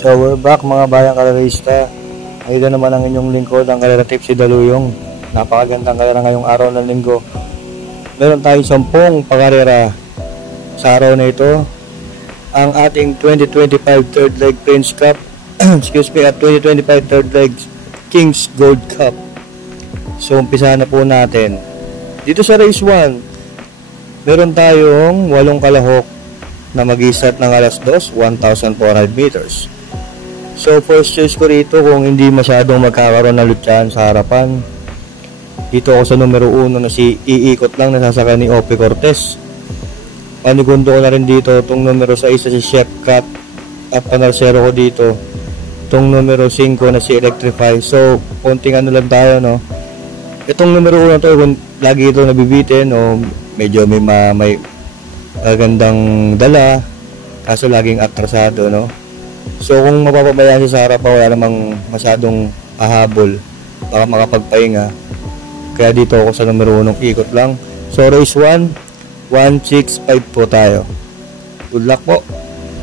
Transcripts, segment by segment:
So we're back mga bayang karerista. Ayun naman ang inyong lingkod, ang karera tip si Daluyong. Napakagandang karera ngayong araw ng linggo. Meron tayong 10 pakarera sa araw na ito. Ang ating 2025 third leg Prince Cup excuse me, at 2025 third leg Kings Gold Cup. So umpisa na po natin. Dito sa race 1, meron tayong 8 kalahok na mag-start ng alas 2, 1,400 meters. So first choice ko rito, kung hindi masyadong magkakaroon ng lutsahan sa harapan, dito ako sa numero 1 na si iikot lang, nasasaka ni Ope Cortez. Panigundo ko na rin dito itong numero 6 na si Chef Cat, at panarsero ko dito itong numero 5 na si Electrify. So konting ano lang tayo, no? Itong numero 1 na to, kung lagi ito nabibitin o medyo may magandang dala, kaso laging atrasado, no? So kung mapapabayaan siya sa harapan, wala namang masyadong pahabol, baka makapagpahinga. Kaya dito ako sa numero 1 ikot lang. So race 1, 165 po tayo. Good luck po.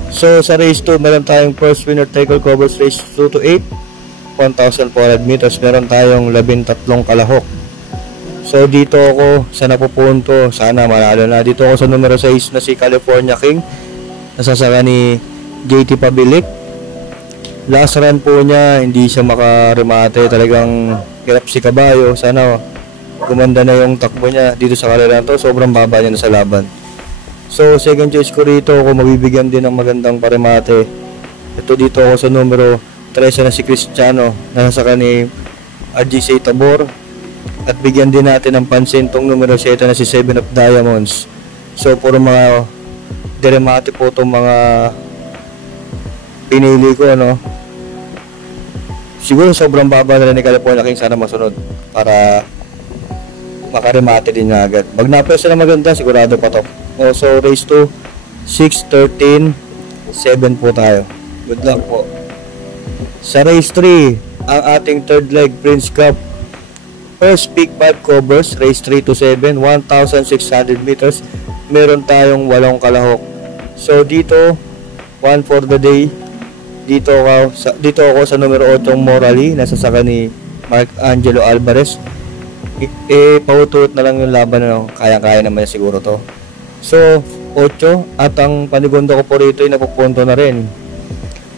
So sa race 2, meron tayong first winner take all covers race 2 to 8, 1,400 meters. Meron tayong 13 kalahok. So dito ako sa napupunto, sana manalo na. Dito ako sa numero 6 na si California King, nasasaka ni JT Pabilik. Last run po niya, hindi siya makaremate, talagang hirap si Kabayo. Sana gumanda na yung takbo niya dito sa karera to, sobrang baba niya na sa laban. So second choice ko rito, kung mabibigyan din ng magandang paremate, ito dito ako sa numero 13 na si Cristiano, nasasaka ni RGC Tabor. At bigyan din natin ng pansin tong numero 7 na si 7 of Diamonds. So puro mga deremate po itong mga pinili ko, ano. Siguro sobrang baba na rin ni California King, sana masunod para makaremate din niya agad. Pag napwesto na maganda, sigurado pa to. So race 2, 6, 13, 7 po tayo. Good luck po. Sa race 3, ang ating third leg Prince Cup, first pick 5 covers, race 3 to 7, 1,600 meters. Meron tayong 8 kalahok. So dito, 1 for the day. Dito ako sa numero 8 Morally, nasasaka ni Mark Angelo Alvarez. Pautulot na lang yung laban, no? Kaya-kaya naman siguro to. So 8, at ang panigundo ko po rito ay napupunto na rin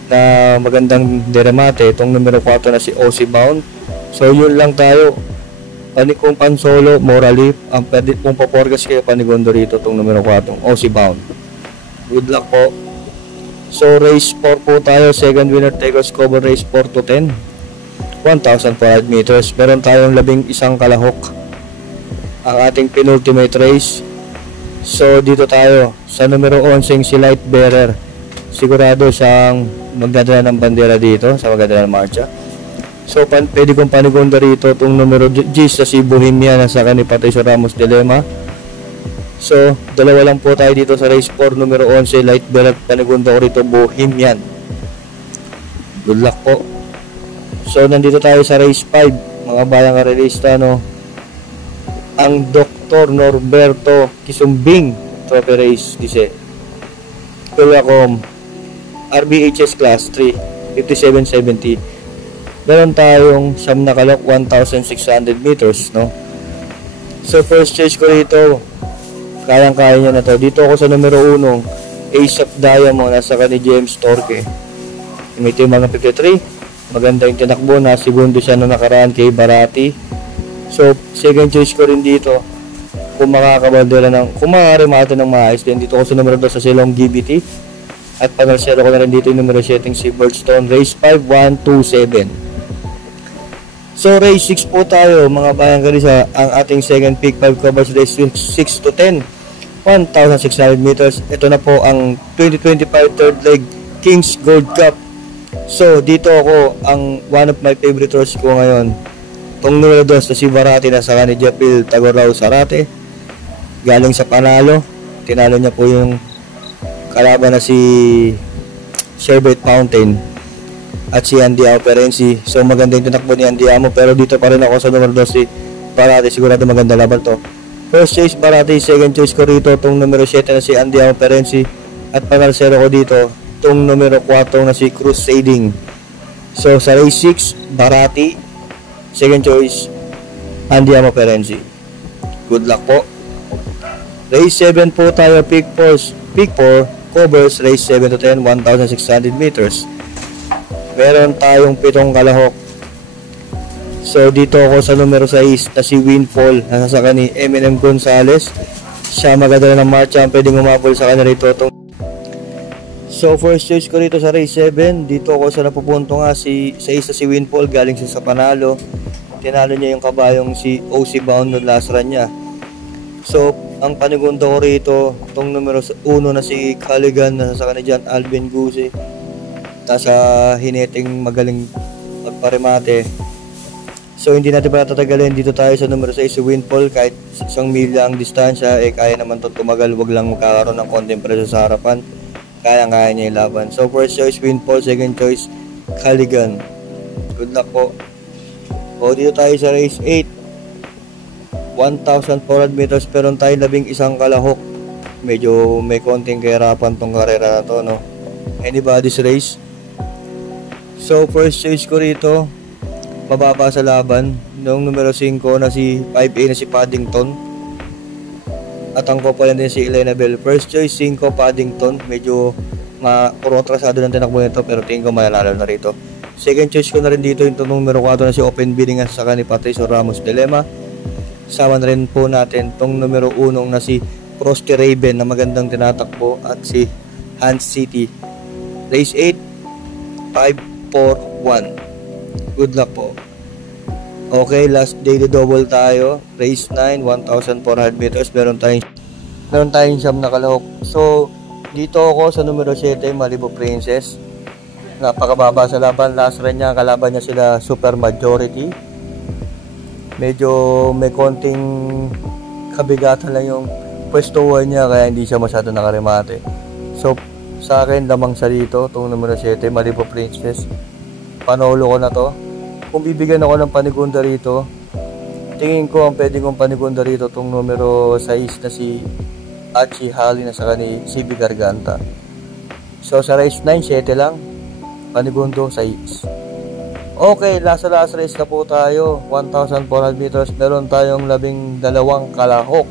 na magandang deremate, itong numero 4 na si OC Bound. So yun lang tayo. Kung pan-solo, Morally, ang pwede pong paporgas kayo panigundo rito itong numero 4, OC Bound. Good luck po. So race 4 po tayo, second winner take all cover race 4 to 10, 1,400 meters. Meron tayong 11 kalahok, ang ating penultimate race. So dito tayo sa numero 11 si Light Bearer, sigurado siyang magdadala ng bandera dito sa magdadala ng marcha. So pwede kong panigunda rito itong numero G sa si Bohemia, nasa ni Patricio Ramos Dilema. So dalawa lang po tayo dito sa race 4, numero 11 Light Bearer, panigunda ko rito Bohemian. Good luck po. So nandito tayo sa race 5, mga bayang karerista, no? Ang Dr. Norberto Kisumbing Trophy Race, dice Pilacom RBHS Class 3, 5770. Meron tayong 9 na kalahok, 1,600 meters, no? So first choice ko rito, kayang-kaya niya na to. Dito ako sa numero 1, Ace of Diamond, nasa ni James Torque. May mga 53. Maganda yung tinakbo, na segundo siya na nakaraan kay Barati. So second choice ko rin dito, kung makakabaldera kung makaremate ng maayos din, dito ako sa numero 2 sa Silong GBT. At panarsero ko na rin dito yung numero 7 si Birdstone, race 5, 1, 2, 7. So race 6 po tayo, mga bayang karisa, ang ating second pick 5 covers race 6 to 10, 1,600 meters. Ito na po ang 2025 third leg Kings Gold Cup. So dito ako, ang one of my favorite horse ko ngayon, itong numero 2 na si Barati, nasa ni Japil Tagorao Sarate, galing sa panalo. Tinalo niya po yung kalaban na si Sherbet Fountain at si Andy Operensi. So maganda yung tinakbo ni Andy Amo, pero dito pa rin ako sa numero 2 si Barati, sigurado maganda laban to. First choice Barati, second choice ko rito itong numero 7 na si Andy Operensi, at panarsero ko dito itong numero 4 na si Crusading. So sa race 6, Barati. Second choice, Andiamo Perenzi. Good luck po. Race 7 po tayo, pick 4 covers race 7 to 10, 1,600 meters. Meron tayong 7 kalahok. So dito ako sa numero 6 na si Windfall, nasasaka ni Eminem Gonzalez. Siya maganda ng marcha, ang pwedeng umabol sa kanya rito. So first choice ko rito sa race 7, dito ako sa napupunto nga sa isa si Windfall, galing siya sa panalo. Tinalo niya yung kabayong si OC Bound ng last run niya. So ang panigundo ko rito, itong numero 1 na si Caligan, nasasaka ni John Alvin Guse. Nasa hineting magaling magparemate. So hindi natin pa natatagalin, dito tayo sa numero 6 si Windfall. Kahit 1 milya ang distansya, kaya naman ito tumagal, wag lang magkakaroon ng konting presyo sa harapan. Kaya niya yung laban. So first choice Windfall, second choice Caligan. Good luck po. O dito tayo sa race 8, 1,400 meters, pero tayo 11 kalahok. Medyo may konting kahirapan tong karera na to, no? Anybody's race. So first choice ko rito, mababa sa laban, yung numero 5 na si 5A na si Paddington. At ang kopala din si Elena Bell. First choice 5 Paddington. Medyo puro atrasado ng tinakbo nito, pero tingin ko mananalo na rito. Second choice ko na rin dito yung numero 4 na si Open Bidding at saka ni Patricio Ramos Dilema. Sama na rin po natin tong numero 1 na si Frosty Raven na magandang tinatakbo, at si Hans City. Race 8, 5-4-1. Good luck po. Okay, last daily double tayo. Race 9, 1,400 meters. Meron tayong siyam na kalahok. So, dito ako sa numero 7, Malibu Princess. Napakababa sa laban. Last run niya, kalaban niya sila Super Majority. Medyo may konting kabigatan lang yung pwestuhan niya, kaya hindi siya masyado nakaremate. So, sa akin, lamang sa dito, itong numero 7, Malibu Princess. Panolo ko na to. Kung bibigyan ako ng panigunda rito, tingin ko ang pwede kong panigunda rito itong numero 6 na si Achi Hali na saka ni CB Garganta. So sa race 9, 7 lang. Panigundo 6. Okay, last race na po tayo. 1,400 meters. Meron tayong 12 kalahok.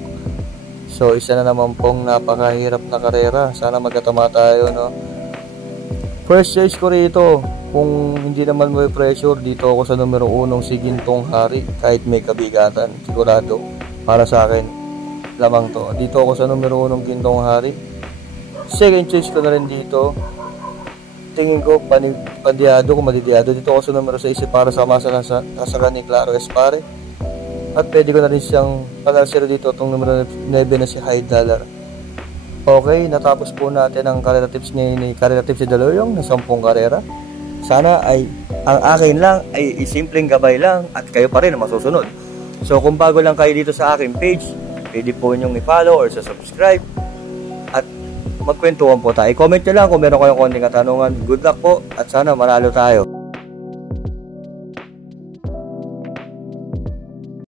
So isa na naman pong napakahirap na karera. Sana magkatama tayo, no? First choice ko rito, kung hindi naman may pressure, dito ako sa numero 1 si Gintong Hari. Kahit may kabigatan, sigurado para sa akin lamang to. Dito ako sa numero 1 Gintong Hari. Second choice ko na rin dito, tingin ko pandiado, kung madidiado, dito ako sa numero 6 para sama sa ni Claro Espare. At pwede ko na rin siyang palansero dito itong numero 9 na si High Dollar. Okay, natapos po natin ang karera tips ni Karera Tips ni Daloyong na 10 karera. Sana ay ang akin lang ay simpleng gabay lang at kayo pa rin ang masusunod. So kung bago lang kayo dito sa aking page, pwede po nyong i-follow or subscribe at magkwentuhan po tayo. I-comment nyo lang kung meron kayong konting katanungan. Good luck po at sana manalo tayo.